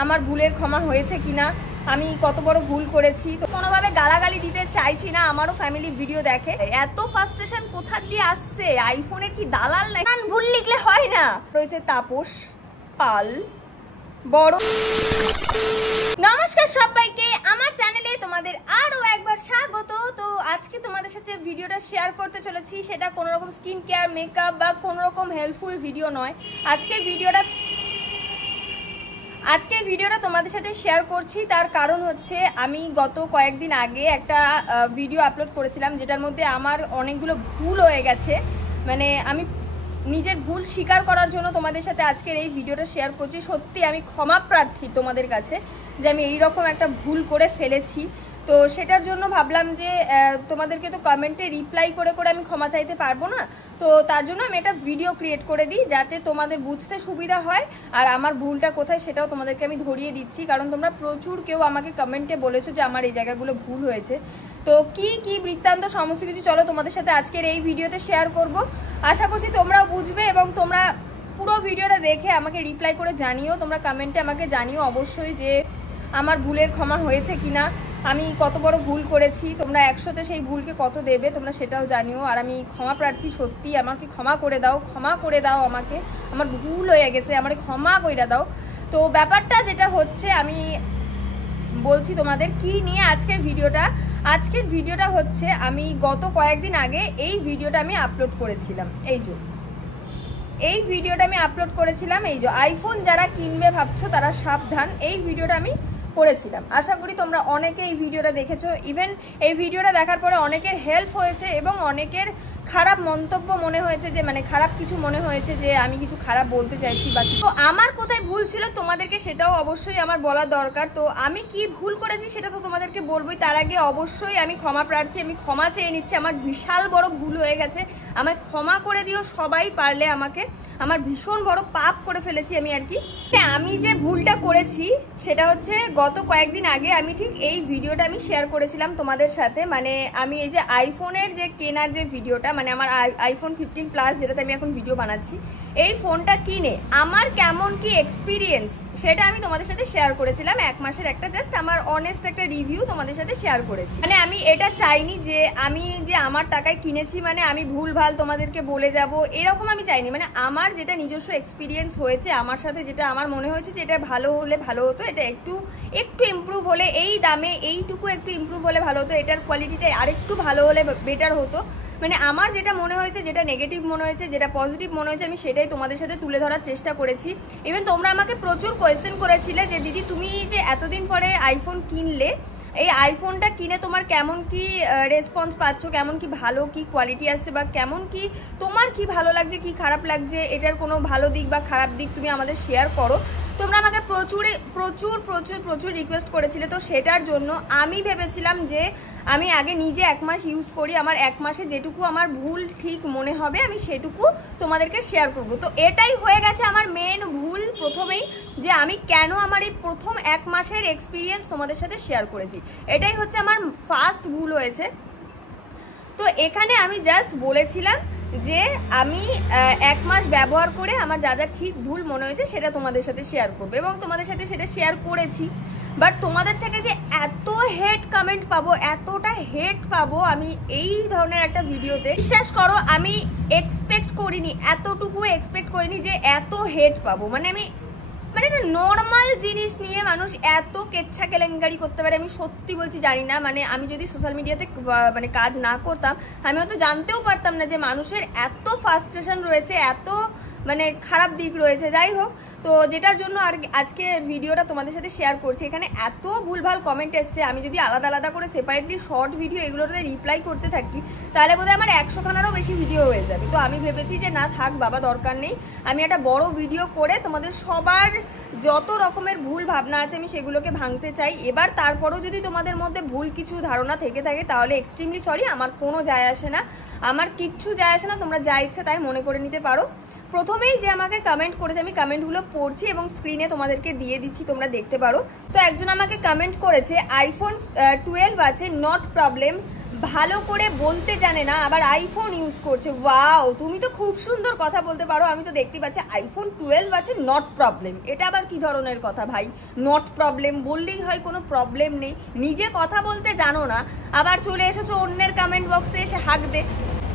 আমার ভুলের ক্ষমা হয়েছে কিনা, আমি কত বড় ভুল করেছি। তো কোনোভাবে গালাগালি দিতে চাইছি না, আমারও ফ্যামিলি ভিডিও দেখে। এত ফ্রাস্ট্রেশন কোথা দিয়ে আসছে? আইফোনের কি দালাল নাই? ভুল লিখলে হয় না। রয়েছে তাপস পাল বড়। নমস্কার সবাইকে, আমার চ্যানেলে তোমাদের আরো একবার স্বাগত। তো আজকে তোমাদের সাথে ভিডিওটা শেয়ার করতে চলেছি, সেটা কোনো রকম স্কিন কেয়ার, মেকআপ বা কোনো রকম হেল্পফুল ভিডিও নয়। আজকের ভিডিওটা তোমাদের সাথে শেয়ার করছি, তার কারণ হচ্ছে আমি গত কয়েকদিন আগে একটা ভিডিও আপলোড করেছিলাম, যেটার মধ্যে আমার অনেকগুলো ভুল হয়ে গেছে। মানে আমি নিজের ভুল স্বীকার করার জন্য তোমাদের সাথে আজকের এই ভিডিওটা শেয়ার করছি। সত্যি আমি ক্ষমা প্রার্থী তোমাদের কাছে যে আমি এইরকম একটা ভুল করে ফেলেছি। তো সেটার জন্য ভাবলাম যে তোমাদেরকে তো কমেন্টে রিপ্লাই করে আমি ক্ষমা চাইতে পারবো না, তো তার জন্য আমি একটা ভিডিও ক্রিয়েট করে দিই যাতে তোমাদের বুঝতে সুবিধা হয়। আর আমার ভুলটা কোথায় সেটাও তোমাদেরকে আমি ধরিয়ে দিচ্ছি, কারণ তোমরা প্রচুর কেউ আমাকে কমেন্টে বলেছো যে আমার এই জায়গাগুলো ভুল হয়েছে। তো কি বৃত্তান্ত সমস্ত কিছু চলো তোমাদের সাথে আজকের এই ভিডিওতে শেয়ার করব। আশা করছি তোমরাও বুঝবে এবং তোমরা পুরো ভিডিওটা দেখে আমাকে রিপ্লাই করে জানিও, তোমরা কমেন্টে আমাকে জানিও অবশ্যই যে আমার ভুলের ক্ষমা হয়েছে কিনা, আমি কত বড় ভুল করেছি, তোমরা একসাথে সেই ভুলকে কত দেবে তোমরা সেটাও জানিও। আর আমি ক্ষমা প্রার্থী, সত্যি আমাকে ক্ষমা করে দাও আমাকে, আমার ভুল হয়ে গেছে, আমার ক্ষমা করে দাও। তো ব্যাপারটা যেটা হচ্ছে, আমি বলছি তোমাদের কি নিয়ে আজকের ভিডিওটা হচ্ছে, আমি গত কয়েকদিন আগে এই ভিডিওটা আমি আপলোড করেছিলাম। এই ভিডিওটা আমি আপলোড করেছিলাম, আইফোন যারা কিনবে ভাবছো তারা সাবধান, এই ভিডিওটা আমি করেছিলাম। আশা করি তোমরা অনেকে এই ভিডিওটা দেখেছো। ইভেন এই ভিডিওটা দেখার পরে অনেকের হেল্প হয়েছে এবং অনেকের খারাপ মন্তব্য মনে হয়েছে, যে মানে খারাপ কিছু মনে হয়েছে যে আমি কিছু খারাপ বলতে চাইছি বা তো আমার কোথায় ভুল ছিল তোমাদেরকে সেটাও অবশ্যই আমার বলা দরকার। তো আমি কি ভুল করেছি সেটা তো তোমাদেরকে বলবোই, তার আগে অবশ্যই আমি ক্ষমা প্রার্থী, আমি ক্ষমা চেয়ে নিচ্ছি। আমার বিশাল বড় ভুল হয়ে গেছে, আমায় ক্ষমা করে দিও সবাই পারলে আমাকে। আমার ভীষণ বড় পাপ করে ফেলেছি আমি আর কি। আমি যে ভুলটা করেছি সেটা হচ্ছে, গত কয়েকদিন আগে আমি ঠিক এই ভিডিওটা আমি শেয়ার করেছিলাম তোমাদের সাথে। মানে আমি এই যে আইফোনের যে কেনার যে ভিডিওটা, মানে আমার আইফোন 15 প্লাস যেটাতে আমি এখন ভিডিও বানাচ্ছি, এই ফোনটা কিনে আমার কেমন কি এক্সপিরিয়েন্স সেটা আমি তোমাদের সাথে শেয়ার করেছিলাম। এক মাসের একটা জাস্ট আমার অনেস্ট একটা রিভিউ তোমাদের সাথে শেয়ার করেছি। মানে আমি এটা চাইনি যে আমি যে আমার টাকায় কিনেছি মানে আমি ভুলভাল তোমাদেরকে বলে যাব, এরকম আমি চাইনি। মানে আমার যেটা নিজস্ব এক্সপিরিয়েন্স হয়েছে, আমার সাথে যেটা আমার মনে হয়েছে যে এটা ভালো হলে ভালো হতো, এটা একটু ইমপ্রুভ হলে, এই দামে এইটুকু একটু ইমপ্রুভ হলে ভালো হতো, এটার কোয়ালিটিটা আরেকটু ভালো হলে বেটার হতো। মানে আমার যেটা মনে হয়েছে, যেটা নেগেটিভ মনে হয়েছে, যেটা পজিটিভ মনে হয়েছে, আমি সেটাই তোমাদের সাথে তুলে ধরার চেষ্টা করেছি। ইভেন তোমরা আমাকে প্রচুর কোয়েশ্চেন করেছিলে যে দিদি তুমি যে এতদিন পরে আইফোন কিনলে, এই আইফোনটা কিনে তোমার কেমন কি রেসপন্স পাচ্ছ, কেমন কি ভালো কি কোয়ালিটি আসছে, বা কেমন কি তোমার কি ভালো লাগছে কি খারাপ লাগছে, এটার কোনো ভালো দিক বা খারাপ দিক তুমি আমাদের শেয়ার করো। তোমরা আমাকে প্রচুর রিকোয়েস্ট করেছিলে। তো সেটার জন্য আমি ভেবেছিলাম যে আমি আগে নিজে 1 মাস ইউজ করি, আমার 1 মাসে যেটুকু আমার ভুল ঠিক মনে হবে আমি সেটুকু তোমাদেরকে শেয়ার করব। তো এটাই হয়ে গেছে আমার মেন ভুল প্রথমেই, যে আমি কেন আমার এই প্রথম 1 মাসের এক্সপিরিয়েন্স তোমাদের সাথে শেয়ার করেছি, এটাই হচ্ছে আমার ফার্স্ট ভুল হয়েছে। তো এখানে আমি জাস্ট বলেছিলাম যে আমি 1 মাস ব্যবহার করে আমার যা যা ঠিক ভুল মনে হয়েছে সেটা তোমাদের সাথে শেয়ার করবো, এবং তোমাদের সাথে সেটা শেয়ার করেছি। বাট তোমাদের থেকে যে এত হেট কমেন্ট পাবো, এতটা হেট পাবো আমি এই ধরনের একটা ভিডিওতে, বিশ্বাস করো আমি এক্সপেক্ট করিনি, এতটুকু এক্সপেক্ট করিনি যে এত হেট পাবো। মানে একটা নর্মাল জিনিস নিয়ে মানুষ এত কেচ্ছা কেলেঙ্কারি করতে পারে, আমি সত্যি বলছি জানি না। মানে আমি যদি সোশ্যাল মিডিয়াতে মানে কাজ না করতাম, আমি হয়তো জানতেও পারতাম না যে মানুষের এত ফ্রাস্ট্রেশন রয়েছে, এত মানে খারাপ দিক রয়েছে। যাই হোক, তো যেটার জন্য আর আজকে ভিডিওটা তোমাদের সাথে শেয়ার করছি। এখানে এত ভুলভাল কমেন্ট এসছে, আমি যদি আলাদা করে সেপারেটলি শর্ট ভিডিও এগুলোতে রিপ্লাই করতে থাকি তাহলে বোধহয় আমার 100খানারও বেশি ভিডিও হয়ে যাবে। তো আমি ভেবেছি যে না থাক বাবা, দরকার নেই, আমি একটা বড় ভিডিও করে তোমাদের সবার যত রকমের ভুল ভাবনা আছে আমি সেগুলোকে ভাঙতে চাই। এবার তারপরও যদি তোমাদের মধ্যে ভুল কিছু ধারণা থেকে থাকে তাহলে এক্সট্রিমলি সরি, আমার কোনো যায় আসে না, আমার কিচ্ছু যায় আসে না, তোমরা যা ইচ্ছা তাই মনে করে নিতে পারো। প্রথমেই যে আমাকে কমেন্ট করেছে, আমি কমেন্টগুলো পড়ছি এবং স্ক্রিনে তোমাদেরকে দিয়ে দিচ্ছি, তোমরা দেখতে পারো। তো একজন আমাকে কমেন্ট করেছে আইফোন 12 আছে, নট প্রবলেম, ভালো করে বলতে জানে না, আবার আইফোন ইউজ করছে। ওয়াও, তুমি তো খুব সুন্দর কথা বলতে পারো, আমি তো দেখতে পাচ্ছি। আইফোন 12 আছে, নট প্রবলেম। এটা আবার কি ধরনের কথা ভাই? নট প্রবলেম বললেই হয়, কোনো প্রবলেম নেই। নিজে কথা বলতে জানো না, আবার চলে এসেছো অন্যের কমেন্ট বক্সে এসে হাঁক দে।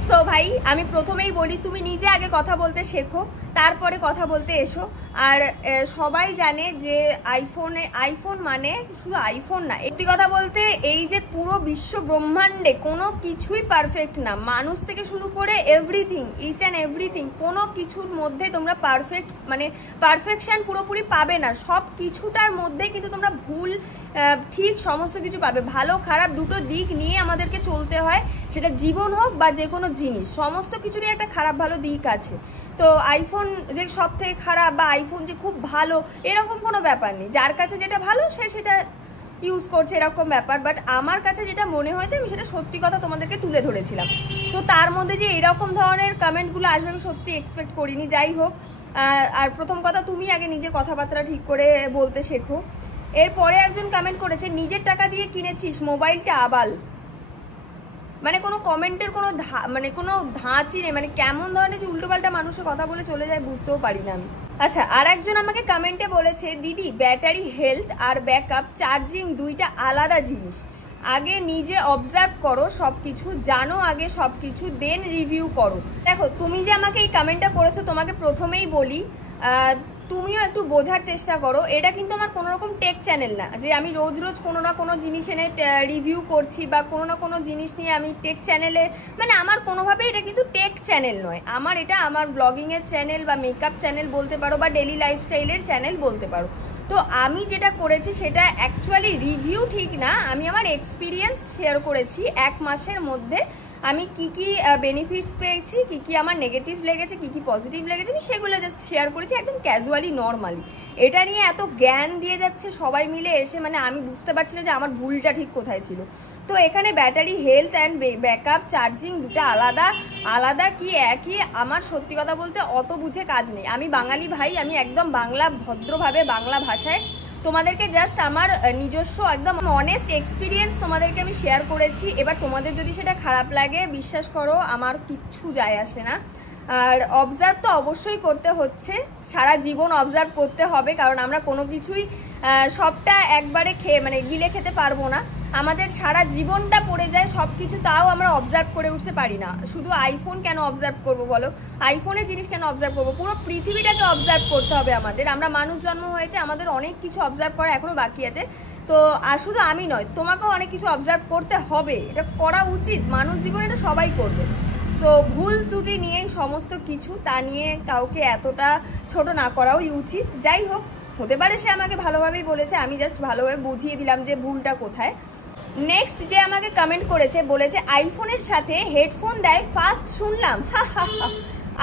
সো ভাই, আমি প্রথমেই বলি, তুমি নিজে আগে কথা বলতে শেখো, তারপরে কথা বলতে এসো। আর সবাই জানে যে আইফোন মানে শুধু আইফোন না, একটি কথা বলতে এই যে পুরো বিশ্ব ব্রহ্মাণ্ডে কোনো কিছুই পারফেক্ট না। মানুষ থেকে শুরু করে এভরিথিং, ইচ অ্যান্ড এভরিথিং, কোনো কিছুর মধ্যে তোমরা পারফেক্ট মানে পারফেকশন পুরোপুরি পাবে না। সব কিছুটার মধ্যে কিন্তু তোমরা ভুল ঠিক সমস্ত কিছু পাবে। ভালো খারাপ দুটো দিক নিয়ে আমাদেরকে চলতে হয়, সেটা জীবন হোক বা যে কোনো জিনিস, সমস্ত কিছুরই একটা খারাপ ভালো দিক আছে। তো আইফোন যে সব থেকে খারাপ বা আইফোন যে খুব ভালো এরকম কোনো ব্যাপার নেই। যার কাছে যেটা ভালো সে সেটা ইউজ করছে, এরকম ব্যাপার। বাট আমার কাছে যেটা মনে হয়েছে আমি সেটা সত্যি কথা তোমাদেরকে তুলে ধরেছিলাম। তো তার মধ্যে যে এরকম ধরনের কমেন্টগুলো আসবে আমি সত্যি এক্সপেক্ট করিনি। যাই হোক, আর প্রথম কথা, তুমি আগে নিজে কথাবার্তা ঠিক করে বলতে শেখো। এরপরে একজন কমেন্ট করেছে, নিজের টাকা দিয়ে কিনেছিস মোবাইলটা আবাল। মানে কোনো কমেন্টের কোনো মানে কোনো ধাঁচই নেই, মানে কেমন ধরনের যে উল্টোপাল্টা মানুষের কথা বলে চলে যায় বুঝতেও পারি না আমি। আচ্ছা, আর একজন আমাকে কমেন্টে বলেছে, দিদি ব্যাটারি হেলথ আর ব্যাকআপ চার্জিং দুইটা আলাদা জিনিস। আগে নিজে অবজার্ভ করো সবকিছু, জানো আগে সবকিছু, দেন রিভিউ করো। দেখো, তুমি যে আমাকে এই কমেন্টটা করেছো, তোমাকে প্রথমেই বলি তুমিও একটু বোঝার চেষ্টা করো। এটা কিন্তু আমার কোনো রকম টেক চ্যানেল না যে আমি রোজ রোজ কোনো না কোনো জিনিস এনে রিভিউ করছি, বা কোনো না কোনো জিনিস নিয়ে আমি টেক চ্যানেলে, মানে আমার কোনোভাবে এটা কিন্তু টেক চ্যানেল নয়। আমার এটা আমার ব্লগিংয়ের চ্যানেল বা মেকআপ চ্যানেল বলতে পারো, বা ডেলি লাইফস্টাইলের চ্যানেল বলতে পারো। তো আমি যেটা করেছি সেটা অ্যাকচুয়ালি রিভিউ ঠিক না, আমি আমার এক্সপিরিয়েন্স শেয়ার করেছি। 1 মাসের মধ্যে আমি কি কি বেনিফিটস পেয়েছি, কি কি আমার নেগেটিভ লেগেছে, কি কি পজিটিভ লেগেছে, আমি সেগুলো জাস্ট শেয়ার করেছি একদম ক্যাজুয়ালি, নর্মালি। এটা নিয়ে এত জ্ঞান দিয়ে যাচ্ছে সবাই মিলে এসে, মানে আমি বুঝতে পারছি না যে আমার ভুলটা ঠিক কোথায় ছিল। তো এখানে battery health and backup charging দুটো আলাদা আলাদা কি একই, আমার সত্যি কথা বলতে অত বুঝে কাজ নেই। আমি বাঙালি ভাই, আমি একদম বাংলা ভদ্রভাবে বাংলা ভাষায় তোমাদেরকে জাস্ট আমার নিজস্ব একদম অনেস্ট এক্সপিরিয়েন্স তোমাদেরকে আমি শেয়ার করেছি। এবার তোমাদের যদি সেটা খারাপ লাগে, বিশ্বাস করো আমার কিচ্ছু যায় আসে না। আর অবজার্ভ তো অবশ্যই করতে হচ্ছে, সারা জীবন অবজার্ভ করতে হবে, কারণ আমরা কোনো কিছুই সবটা একবারে মানে গিলে খেতে পারবো না। আমাদের সারা জীবনটা পড়ে যায় সব কিছু, তাও আমরা অবজার্ভ করে উঠতে পারি না। শুধু আইফোন কেন অবজার্ভ করবো বলো? আইফোনের জিনিস কেন অবজার্ভ করবো? পুরো পৃথিবীটাকে অবজার্ভ করতে হবে আমাদের। আমরা মানুষ জন্ম হয়েছে, আমাদের অনেক কিছু অবজার্ভ করা এখনো বাকি আছে। তো আর শুধু আমি নয়, তোমাকেও অনেক কিছু অবজার্ভ করতে হবে, এটা করা উচিত। মানুষ জীবনে এটা সবাই করবে। সো ভুল ত্রুটি নিয়েই সমস্ত কিছু, তা নিয়ে কাউকে এতটা ছোট না করাই উচিত। যাই হোক, হতে পারে সে আমাকে ভালোভাবেই বলেছে, আমি জাস্ট ভালোভাবে বুঝিয়ে দিলাম যে ভুলটা কোথায়। নেক্সট যে আমাকে কমেন্ট করেছে, বলেছে আইফোনের সাথে হেডফোন দেয়, ফার্স্ট শুনলাম।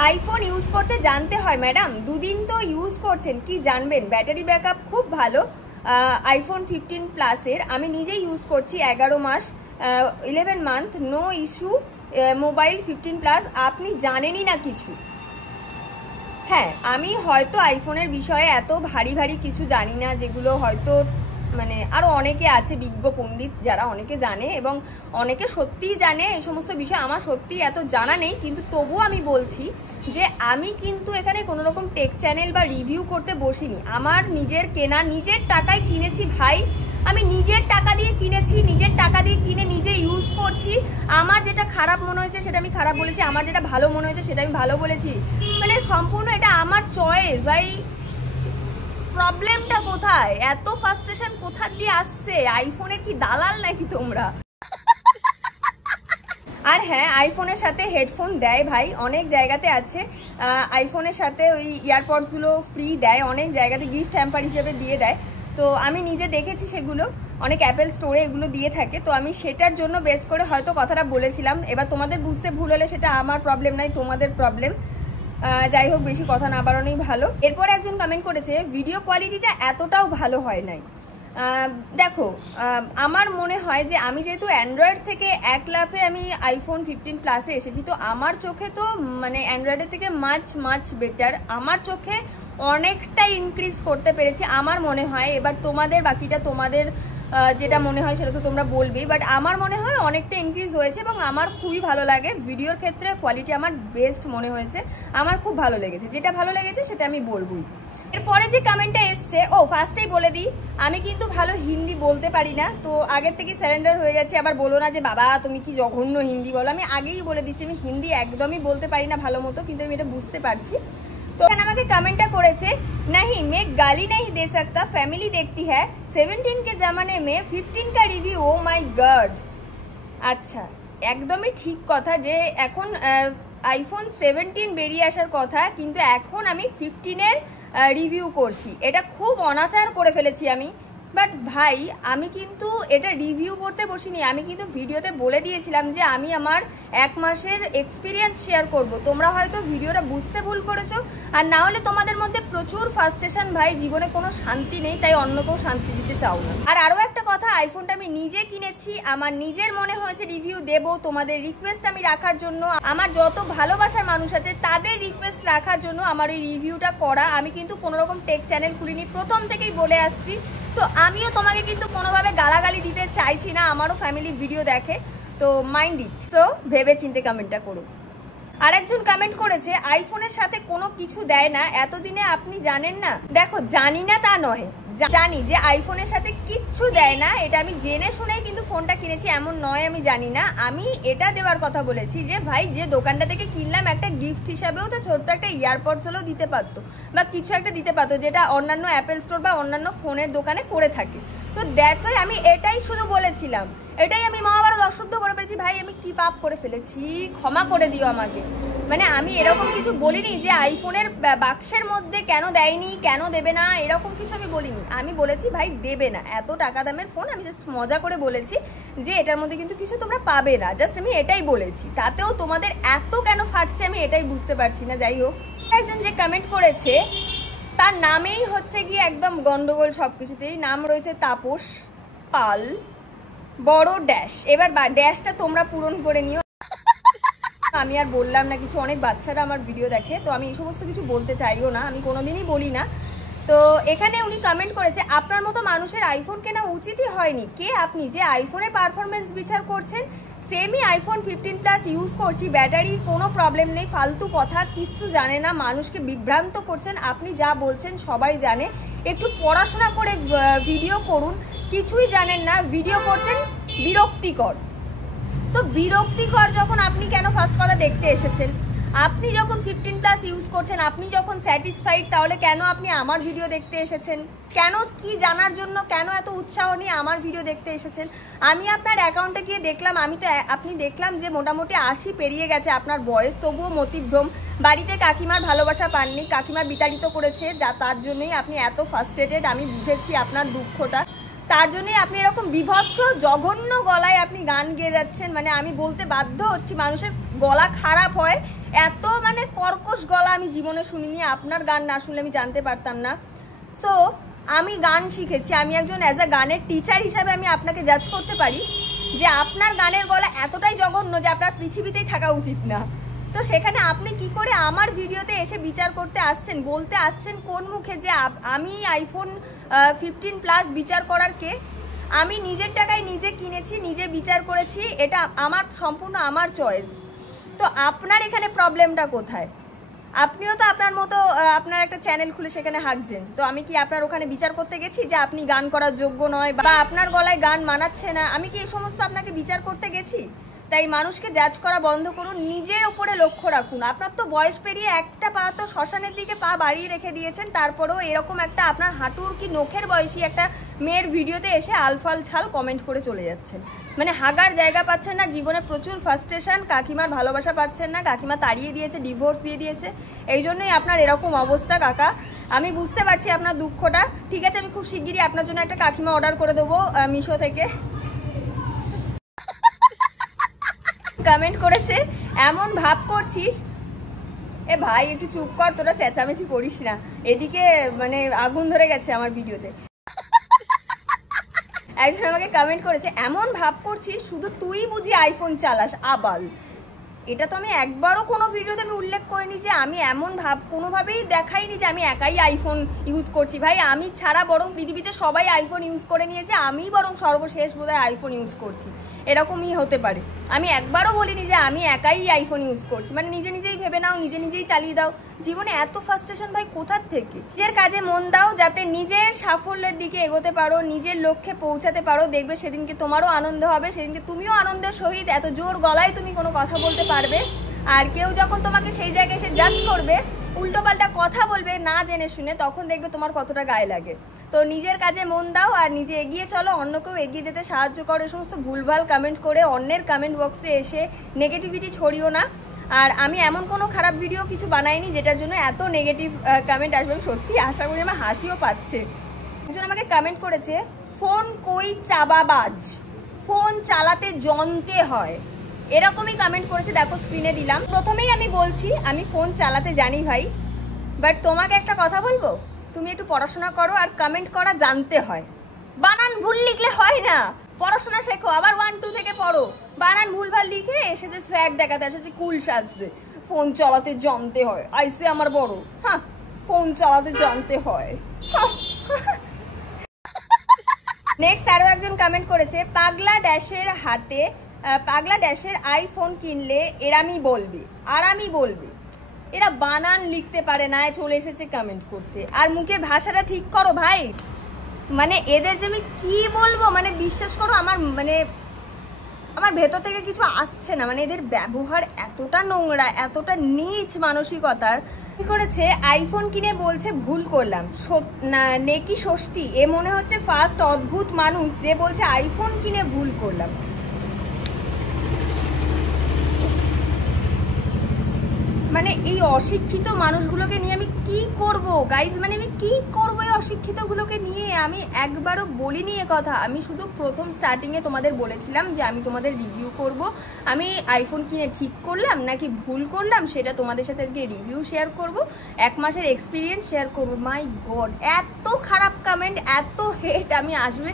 আইফোন ইউজ করতে জানতে হয় ম্যাডাম, 2 দিন তো ইউজ করছেন, কি জানবেন? ব্যাটারি ব্যাকআপ খুব ভালো আইফোন 15 প্লাসের, আমি নিজেই ইউজ করছি 11 মাস, 11 month, no issue. Mobile 15 plus, আপনি জানেনই না কিছু। হ্যাঁ, আমি হয়তো আইফোনের বিষয়ে এত ভারী ভারী কিছু জানি না, যেগুলো হয়তো মানে আরো অনেকে আছে বিজ্ঞ পণ্ডিত যারা অনেকে জানে, এবং অনেকে সত্যিই জানে এই সমস্ত বিষয়। আমার সত্যি এত জানা নেই, কিন্তু তবুও আমি বলছি যে আমি কিন্তু এখানে কোনো রকম টেক চ্যানেল বা রিভিউ করতে বসিনি। আমার নিজের কেনা, নিজের টাকায় কিনেছি ভাই, আমি নিজের টাকা দিয়ে কিনেছি, নিজের টাকা দিয়ে কিনে নিজে ইউজ করছি। আমার যেটা খারাপ মনে হয়েছে সেটা আমি খারাপ বলেছি, আমার যেটা ভালো মনে হয়েছে সেটা আমি ভালো বলেছি। মানে সম্পূর্ণ এটা আমার চয়েস ভাই। প্রবলেমটা কোথায়? এত ফ্রাস্ট্রেশন কোথা দিয়ে আসছে? আইফোনের কি দালাল নাকি তোমরা? আর হ্যাঁ, আইফোনের সাথে হেডফোন দেয় ভাই, অনেক জায়গাতে আছে। আইফোনের সাথে ওই ইয়ারপডস গুলো ফ্রি দেয়, অনেক জায়গাতে গিফট হ্যাম্পার হিসেবে দিয়ে দেয়। তো আমি নিজে দেখেছি সেগুলো, অনেক অ্যাপেল স্টোরে এগুলো দিয়ে থাকে। তো আমি সেটার জন্য বেস করে হয়তো কথাটা বলেছিলাম। এবার তোমাদের বুঝতে ভুল হলে সেটা আমার প্রবলেম নাই, তোমাদের প্রবলেম। যাই হোক, বেশি কথা না বাড়ানোই ভালো। এরপর একজন কমেন্ট করেছে, ভিডিও কোয়ালিটিটা এতটাও ভালো হয় নাই। দেখো, আমার মনে হয় যে আমি যেহেতু অ্যান্ড্রয়েড থেকে এক লাফে আমি আইফোন 15 প্লাসে এসেছি, তো আমার চোখে তো মানে অ্যান্ড্রয়েডের থেকে মাচ বেটার। আমার চোখে অনেকটা ইনক্রিজ করতে পেরেছি আমার মনে হয়। এবার তোমাদের বাকিটা তোমাদের যেটা মনে হয় সেটা তো তোমরা বলবেই, বাট আমার মনে হয় অনেকটা ইনক্রিজ হয়েছে এবং আমার খুবই ভালো লাগে। ভিডিওর ক্ষেত্রে কোয়ালিটি আমার বেস্ট মনে হয়েছে, আমার খুব ভালো লেগেছে। যেটা ভালো লেগেছে সেটা আমি বলবই। এরপরে যে কমেন্টটা এসছে, ফার্স্টেই বলে দিই আমি কিন্তু ভালো হিন্দি বলতে পারি না, তো আগের থেকে সারেন্ডার হয়ে যাচ্ছে। আবার বলো না যে বাবা তুমি কি জঘন্য হিন্দি বলো, আমি আগেই বলে দিচ্ছি আমি হিন্দি একদমই বলতে পারি না ভালো মতো, কিন্তু আমি এটা বুঝতে পারছি। তো এখানে আমাকে কমেন্টটা করেছে, नहीं मैं गाली नहीं दे सकता, फैमिली देखती है, 17 के जमाने में 15 का रिव्यू, ओ माय गॉड। আচ্ছা, একদমই ঠিক কথা যে এখন আইফোন 17 বেরিয়ে আসার কথা, কিন্তু এখন আমি 15-এর রিভিউ করছি। এটা খুব অনাচার করে ফেলেছি আমি। বাট ভাই আমি কিন্তু এটা রিভিউ করতে বসিনি, আমি কিন্তু ভিডিওতে বলে দিয়েছিলাম যে আমি আমার 1 মাসের এক্সপিরিয়েন্স শেয়ার করব। তোমরা হয়তো ভিডিওটা বুঝতে ভুল করেছো, আর না হলে তোমাদের মধ্যে প্রচুর ফ্রাস্ট্রেশন ভাই, জীবনে কোনো শান্তি নেই, তাই অন্যকেও শান্তি দিতে চাও না। আর আরও একটা কথা, আইফোনটা আমি নিজে কিনেছি, আমার নিজের মনে হয়েছে রিভিউ দেব, তোমাদের রিকোয়েস্ট আমি রাখার জন্য, আমার যত ভালোবাসার মানুষ আছে তাদের রিকোয়েস্ট রাখার জন্য আমার এই রিভিউটা করা। আমি কিন্তু কোনোরকম টেক চ্যানেল খুলিনি, প্রথম থেকেই বলে আসছি। তো আমিও তোমাকে কিন্তু কোনোভাবে গালাগালি দিতে চাইছি না, আমারও ফ্যামিলি ভিডিও দেখে, তো মাইন্ড ইট। তো ভেবে চিন্তে কমেন্টটা করো। আরেকজন কমেন্ট করেছে, আইফোনের সাথে কোনো কিছু দেয় না, এতদিনে আপনি জানেন না। দেখো জানি না তা নয়, জানি যে আইফোনের সাথে কিচ্ছু দেয় না, এটা আমি জেনে শুনেই কিন্তু ফোনটা কিনেছি, এমন নয় আমি জানি না। আমি এটা দেওয়ার কথা বলেছি যে ভাই যে দোকানটা থেকে কিনলাম একটা গিফট হিসাবেও তো ছোট্ট একটা ইয়ারপডস হলেও দিতে পারতো, বা কিছু একটা দিতে পারতো, যেটা অন্যান্য অ্যাপেল স্টোর বা অন্যান্য ফোনের দোকানে করে থাকে। তো দ্যাটস ওয়াই আমি এটাই শুধু বলেছিলাম, এটাই আমি মহাভারত অশুদ্ধ করে ফেলেছি। ভাই আমি কি পাপ করে ফেলেছি, ক্ষমা করে দিও আমাকে। মানে আমি এরকম কিছু বলিনি যে আইফোনের বাক্সের মধ্যে কেন দেয়নি, কেন দেবে না, এরকম কিছু আমি বলিনি। আমি বলেছি ভাই দেবে না, এত টাকা দামের ফোন, আমি জাস্ট মজা করে বলেছি যে এটার মধ্যে কিন্তু কিছু তোমরা পাবে না, জাস্ট আমি এটাই বলেছি। তাতেও তোমাদের এত কেন ফাটছে আমি এটাই বুঝতে পারছি না। যাই হোক, একজন যে কমেন্ট করেছে তার নামেই হচ্ছে গিয়ে একদম গন্ডগোল, সবকিছুতেই নাম রয়েছে তাপস পাল বড় ড্যাশ। এবার ড্যাশটা তোমরা পূরণ করে নিও, আমি আর বললাম না কিছু। অনেক বাচ্চারা আমার ভিডিও দেখে, তো আমি এই সমস্ত কিছু বলতে চাইও না, আমি কোনোদিনই বলি না। তো এখানে উনি কমেন্ট করেছে, আপনার মতো মানুষের আইফোন কেনা উচিতই হয়নি। কে আপনি যে আইফোনের পারফরমেন্স বিচার করছেন? সেমই আইফোন 15 প্লাস ইউজ করছি, ব্যাটারির কোনো প্রবলেম নেই, ফালতু কথা, কিছু জানে না, মানুষকে বিভ্রান্ত করছেন। আপনি যা বলছেন সবাই জানে, একটু পড়াশোনা করে ভিডিও করুন। কিছুই জানেন না, ভিডিও করছেন, বিরক্তিকর। তো বিরক্তিকর যখন, আপনি কেন ফার্স্ট কথা দেখতে এসেছেন? আপনি যখন 15 প্লাস ইউজ করছেন, আপনি যখন স্যাটিসফাইড, তাহলে কেন আপনি আমার ভিডিও দেখতে এসেছেন? কেন, কি জানার জন্য, কেন এত উৎসাহ নিয়ে আমার ভিডিও দেখতে এসেছেন? আমি আপনার অ্যাকাউন্টে গিয়ে দেখলাম, আপনি দেখলাম যে মোটামুটি 80 পেরিয়ে গেছে আপনার বয়স, তবুও মতিভ্রম। বাড়িতে কাকিমার ভালোবাসা পাননি, কাকিমা বিতাড়িত করেছে, তার জন্যই আপনি এত ফ্রাস্ট্রেটেড। আমি বুঝেছি আপনার দুঃখটা, তার জন্যই আপনি এরকম বিভৎস জঘন্য গলায় আপনি গান গেয়ে যাচ্ছেন। মানে আমি বলতে বাধ্য হচ্ছি, মানুষের গলা খারাপ হয়, এত মানে কর্কশ গলা আমি জীবনে শুনিনি। আপনার গান না শুনলে আমি জানতে পারতাম না। সো আমি গান শিখেছি, আমি একজন অ্যাজ আ গানের টিচার হিসাবে আমি আপনাকে জাজ করতে পারি যে আপনার গানের গলা এতটাই জঘন্য যে আপনার পৃথিবীতেই থাকা উচিত না। তো সেখানে আপনি কি করে আমার ভিডিওতে এসে বিচার করতে আসছেন, বলতে আসছেন কোন মুখে যে আমি আইফোন 15 প্লাস বিচার করার কে? আমি নিজের টাকায় নিজে কিনেছি, নিজে বিচার করেছি, এটা আমার সম্পূর্ণ আমার চয়েস। তো আপনার এখানে প্রবলেমটা কোথায়? আপনিও তো আপনার মতো আপনার একটা চ্যানেল খুলে সেখানে হাঁকছেন, তো আমি কি আপনার ওখানে বিচার করতে গেছি যে আপনি গান করার যোগ্য নয় বা আপনার গলায় গান মানাচ্ছে না? আমি কি এই সমস্ত আপনাকে বিচার করতে গেছি? তাই মানুষকে জাজ করা বন্ধ করুন, নিজের উপরে লক্ষ্য রাখুন। আপনার তো বয়স পেরিয়ে একটা পা তো শ্মশানের দিকে পা বাড়িয়ে রেখে দিয়েছেন, তারপরেও এরকম একটা আপনার হাঁটুর কি নখের বয়সী একটা মেয়ের ভিডিওতে এসে আলফাল ছাল কমেন্ট করে চলে যাচ্ছেন। মানে হাগার জায়গা পাচ্ছেন না, জীবনে প্রচুর ফ্রাস্ট্রেশন, কাকিমার ভালোবাসা পাচ্ছেন না, কাকিমা তাড়িয়ে দিয়েছে, ডিভোর্স দিয়ে দিয়েছে, এই জন্যই আপনার এরকম অবস্থা। কাকা আমি বুঝতে পারছি আপনার দুঃখটা। ঠিক আছে, আমি খুব শিগগিরই আপনার জন্য একটা কাকিমা অর্ডার করে দেবো মিশো থেকে। কমেন্ট করেছে, এমন ভাব করছিস। এ ভাই একটু চুপ কর, তোরা চেঁচামেচি করিস না, এদিকে মানে আগুন ধরে গেছে আমার ভিডিওতে। একজন আমাকে কমেন্ট করেছে, এমন ভাব করছিস শুধু তুই বুঝি আইফোন চালাস আবাল। এটা তো আমি একবারও কোনো ভিডিওতে আমি উল্লেখ করিনি যে আমি এমন কোনোভাবেই দেখাইনি যে আমি একাই আইফোন ইউজ করছি। ভাই আমি ছাড়া বরং পৃথিবীতে সবাই আইফোন ইউজ করে নিয়েছে, আমি বরং সর্বশেষ বোধহয় আইফোন ইউজ করছি, এরকমই হতে পারে। আমি একবারও বলিনি যে আমি একাই আইফোন ইউজ করছি, মানে নিজে নিজেই ভেবে নাও, নিজে নিজেই চালিয়ে দাও। জীবনে এত ফ্রাস্ট্রেশন ভাই কোথার থেকে? নিজের কাজে মন দাও, যাতে নিজের সাফল্যের দিকে এগোতে পারো, নিজের লক্ষ্যে পৌঁছাতে পারো। দেখবে সেদিনকে তোমারও আনন্দ হবে, সেদিনকে তুমিও আনন্দের সহিত এত জোর গলায় তুমি কোনো কথা বলতে পারবে। আর কেউ যখন তোমাকে সেই জায়গায় এসে জাজ করবে, উল্টোপাল্টা কথা বলবে না জেনে শুনে, তখন দেখবে তোমার কতটা গায়ে লাগে। তো নিজের কাজে মন দাও আর নিজে এগিয়ে চলো, অন্যকেও এগিয়ে যেতে সাহায্য করো। এই সমস্ত ভুলভাল কমেন্ট করে অন্যের কমেন্ট বক্সে এসে নেগেটিভিটি ছড়িও না। আর আমি এমন কোনো খারাপ ভিডিও কিছু বানাইনি যেটার জন্য এত নেগেটিভ কমেন্ট আসবে। আমি সত্যি আশা করি আমার হাসিও পাচ্ছে। একজন আমাকে কমেন্ট করেছে, ফোন কই চাবাবাজ, ফোন চালাতে জানতে হয়, এরকমই কমেন্ট করেছে। দেখো স্ক্রিনে দিলাম। প্রথমেই আমি বলছি আমি ফোন চালাতে জানি ভাই, বাট তোমাকে একটা কথা বলবো, তুমি একটু পড়াশোনা করো আর কমেন্ট করা জানতে হয়। বানান ভুল লিখলে হয় না, পড়াশোনা শেখো, আবার 1 2 থেকে পড়ো। বানান ভুলভাল লিখে এসেছে সোয়াগ দেখাতে, এসেছে কুল সাজতে, ফোন চালাতে জানতে হয়, আইসে আমার বড়, হ্যাঁ ফোন চালাতে জানতে হয়। নেক্সট আরো একজন কমেন্ট করেছে, পাগলা ড্যাশের হাতে, পাগলা ড্যাশের আইফোন কিনলে এরামি বলবে, আরামি বলবে। এরা বানান লিখতে পারে না, চলে এসেছে কমেন্ট করতে। আর মুখের ভাষাটা ঠিক করো ভাই, মানে এদের যে আমি কি বলবো, মানে বিশ্বাস করো আমার ভেতর থেকে কিছু আসছে না। মানে এদের ব্যবহার এতটা নোংরা, এতটা নীচ মানসিকতার। কি করেছে, আইফোন কিনে বলছে ভুল করলাম, নেকি ষষ্ঠী, এ মনে হচ্ছে ফার্স্ট অদ্ভুত মানুষ যে বলছে আইফোন কিনে ভুল করলাম। মানে এই অশিক্ষিত মানুষগুলোকে নিয়ে আমি কি করব গাইজ, মানে আমি কি করবো এই অশিক্ষিতগুলোকে নিয়ে? আমি একবারও বলিনি এ কথা। আমি শুধু প্রথম স্টার্টিংয়ে তোমাদের বলেছিলাম যে আমি তোমাদের রিভিউ করব, আমি আইফোন কিনে ঠিক করলাম নাকি ভুল করলাম সেটা তোমাদের সাথে আজকে রিভিউ শেয়ার করব, 1 মাসের এক্সপিরিয়েন্স শেয়ার করব। মাই গড, এত খারাপ কমেন্ট, এত হেট আমি আসবে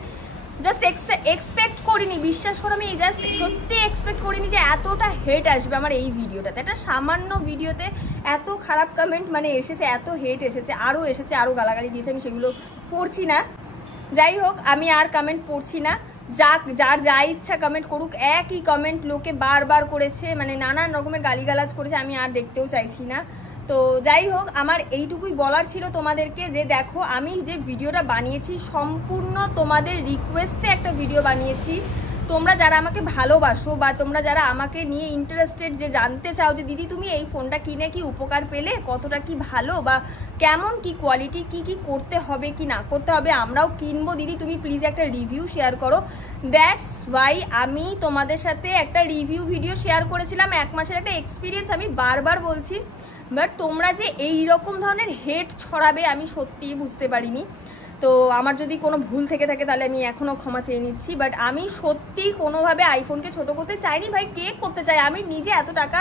জাস্ট এক্সপেক্ট করিনি। বিশ্বাস করো, আমি জাস্ট সত্যি এক্সপেক্ট করিনি যে এতটা হেট আসবে আমার এই ভিডিওটাতে। একটা সামান্য ভিডিওতে এত খারাপ কমেন্ট মানে এসেছে, এত হেট এসেছে, আরও গালাগালি দিয়েছে, আমি সেগুলো পড়ছি না। যাই হোক, আমি আর কমেন্ট পড়ছি না, যার যা ইচ্ছা কমেন্ট করুক। একই কমেন্ট লোকে বারবার করেছে, মানে নানান রকমের গালিগালাজ করেছে, আমি আর দেখতেও চাইছি না। তো যাই হোক, আমার এইটুকুই বলার ছিল তোমাদেরকে যে দেখো আমি যে ভিডিওটা বানিয়েছি সম্পূর্ণ তোমাদের রিকোয়েস্টে একটা ভিডিও বানিয়েছি। তোমরা যারা আমাকে ভালোবাসো বা তোমরা যারা আমাকে নিয়ে ইন্টারেস্টেড, যে জানতে চাও যে দিদি তুমি এই ফোনটা কিনে কি উপকার পেলে, কতটা কি ভালো বা কেমন কি কোয়ালিটি, কি কি করতে হবে কি না করতে হবে, আমরাও কিনবো দিদি, তুমি প্লিজ একটা রিভিউ শেয়ার করো। দ্যাটস ওয়াই আমি তোমাদের সাথে একটা রিভিউ ভিডিও শেয়ার করেছিলাম, 1 মাসের একটা এক্সপিরিয়েন্স। আমি বারবার বলছি, বাট তোমরা যে এই রকম ধরনের হেট ছড়াবে আমি সত্যিই বুঝতে পারিনি। তো আমার যদি কোনো ভুল থেকে থাকে তাহলে আমি এখনও ক্ষমা চেয়ে নিচ্ছি। বাট আমি সত্যি কোনোভাবে আইফোনকে ছোট করতে চাইনি ভাই। কে করতে চাই? আমি নিজে এত টাকা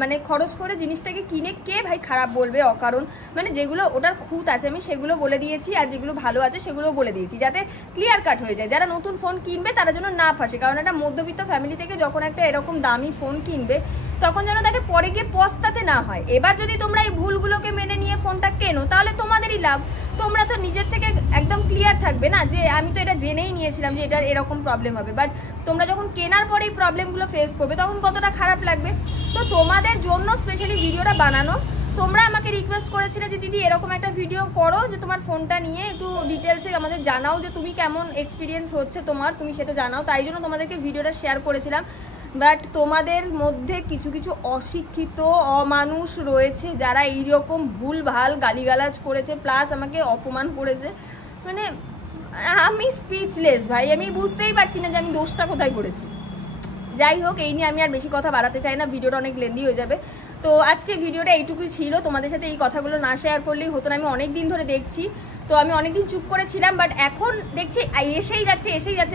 মানে খরচ করে জিনিসটাকে কিনে কে ভাই খারাপ বলবে অকারণ? মানে যেগুলো ওটার খুঁত আছে আমি সেগুলো বলে দিয়েছি, আর যেগুলো ভালো আছে সেগুলোও বলে দিয়েছি, যাতে ক্লিয়ার কাট হয়ে যায়। যারা নতুন ফোন কিনবে তারা যেন না ফাঁসে, কারণ একটা মধ্যবিত্ত ফ্যামিলি থেকে যখন একটা এরকম দামি ফোন কিনবে তখন যেন তাকে পরে গিয়ে পস্তাতে না হয়। এবার যদি তোমরা এই ভুলগুলোকে মেনে নিয়ে ফোনটা কেনো তাহলে তোমাদেরই লাভ। তোমরা তো নিজের থেকে একদম ক্লিয়ার থাকবে না যে আমি তো এটা জেনেই নিয়েছিলাম যে এটা এরকম প্রবলেম হবে, বাট তোমরা যখন কেনার পরে এই প্রবলেমগুলো ফেস করবে তখন কতটা খারাপ লাগবে। তো তোমাদের জন্য স্পেশালি ভিডিওটা বানানো। তোমরা আমাকে রিকোয়েস্ট করেছিলে যে দিদি এরকম একটা ভিডিও করো, যে তোমার ফোনটা নিয়ে একটু ডিটেলসে আমাদের জানাও যে তুমি কেমন এক্সপিরিয়েন্স হচ্ছে তোমার, তুমি সেটা জানাও। তাই জন্য তোমাদেরকে ভিডিওটা শেয়ার করেছিলাম। বাট তোমাদের মধ্যে কিছু কিছু অশিক্ষিত অমানুষ রয়েছে যারা এইরকম ভুল ভাল গালিগালাজ করেছে, প্লাস আমাকে অপমান করেছে। মানে আমি স্পিচলেস ভাই, আমি বুঝতেই পারছি না যে আমি দোষটা কোথায় করেছি। যাই হোক, এই নিয়ে আমি আর বেশি কথা বাড়াতে চাই না, ভিডিওটা অনেক লেন্দি হয়ে যাবে। তো আজকে ভিডিওটা এইটুকুই ছিল, তোমাদের সাথে এই কথাগুলো না শেয়ার করলেই হতো না। আমি অনেক দিন ধরে দেখছি, তো আমি অনেকদিন চুপ করেছিলাম, বাট এখন দেখছি এসেই যাচ্ছে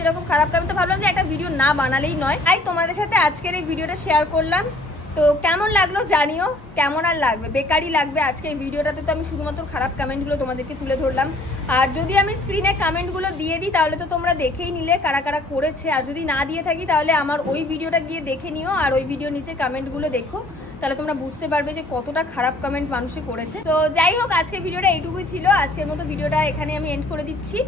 এরকম খারাপ। আমি তো ভাবলাম যে একটা ভিডিও না বানালেই নয়, তাই তোমাদের সাথে আজকের এই ভিডিওটা শেয়ার করলাম। তো কেমন লাগলো জানিও, কেমন আর লাগবে, বেকারই লাগবে। আজকে এই ভিডিওটাতে তো আমি শুধুমাত্র খারাপ কমেন্টগুলো তোমাদেরকে তুলে ধরলাম। আর যদি আমি স্ক্রিনে কমেন্টগুলো দিয়ে দিই তাহলে তো তোমরা দেখেই নিলে কারা কারা করেছে। আর যদি না দিয়ে থাকি তাহলে আমার ওই ভিডিওটা গিয়ে দেখে নিও, আর ওই ভিডিও নিচে কমেন্টগুলো দেখো, তাহলে তোমরা বুঝতে পারবে যে কতটা খারাপ কমেন্ট মানুষে করেছে। তো যাই হোক, আজকের ভিডিওটা এইটুকুই ছিল। আজকের মতো ভিডিওটা এখানে আমি এন্ড করে দিচ্ছি।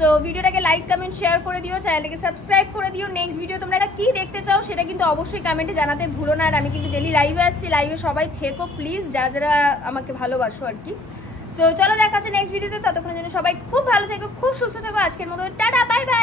তো ভিডিওটাকে লাইক কমেন্ট শেয়ার করে দিও, চ্যানেলটাকে সাবস্ক্রাইব করে দিও। নেক্সট ভিডিও তোমরা কি দেখতে চাও সেটা কিন্তু অবশ্যই কমেন্টে জানাতে ভুলো না। আর আমি কিন্তু ডেলি লাইভে আসছি, লাইভে সবাই থেকো প্লিজ, যারা যারা আমাকে ভালোবাসো আর কি। সো চলো দেখা হচ্ছে নেক্সট ভিডিওতে, ততক্ষণের জন্য সবাই খুব ভালো থেকো, খুব সুস্থ থেকো। আজকের মতো টাটা, বাই বাই।